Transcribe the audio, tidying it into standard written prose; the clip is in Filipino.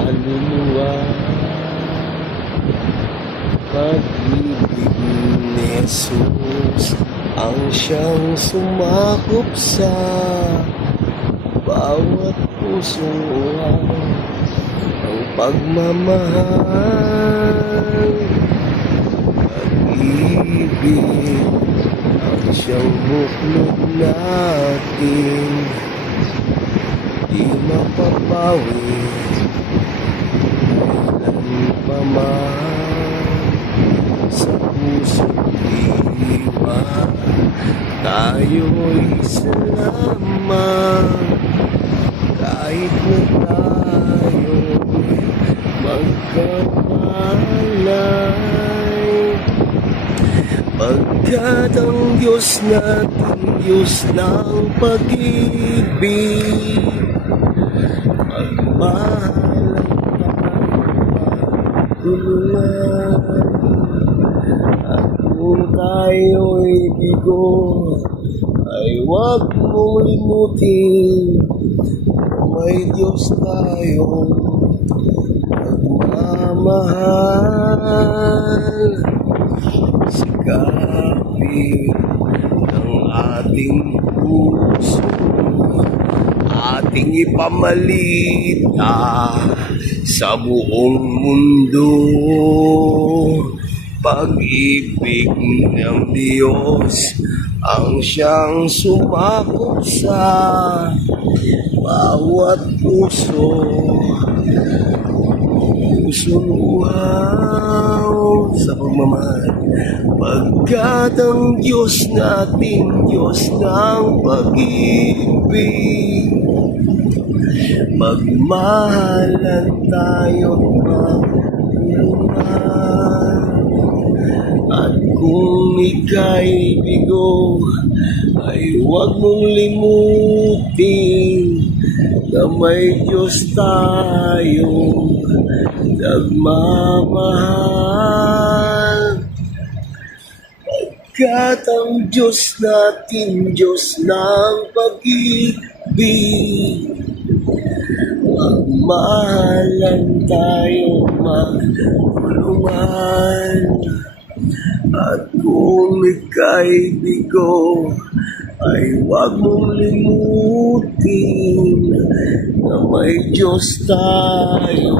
kaluluwa. Pag-ibig ni Jesus ang siyang sumakop sa bawat pusong uwan. Ang pagmamahal, pag-ibig ang siyang buklod natin, di mapapawi kailan pa man sa puso't diwa. Tayo'y salamat kahit na tayo'y magkamalay, pagkat ang Diyos natin, Diyos ng pag-ibig. Magmahalan tayo, magtulungan, at kung tayo'y bigo, ay huwag mong limutin, may Diyos tayong magmamahal. Sikapin ng ating puso, ating ipamalita sa buong mundo. Pag-ibig ng Diyos ang siyang sumakop sa bawat puso. Pusong uhaw sa pagmamahal, pagkat ang Diyos natin, Diyos ng pag-ibig. Magmahalan tayo't magtulungan, at kung ika'y bigo, ay huwag mong limutin na may Diyos tayong nagmamahal. Pagkat ang Diyos natin, Diyos ng pag-ibig. Magmahalan tayo, magtulungan, at kung ika'y bigo, ay huwag mong limutin na may Diyos tayo.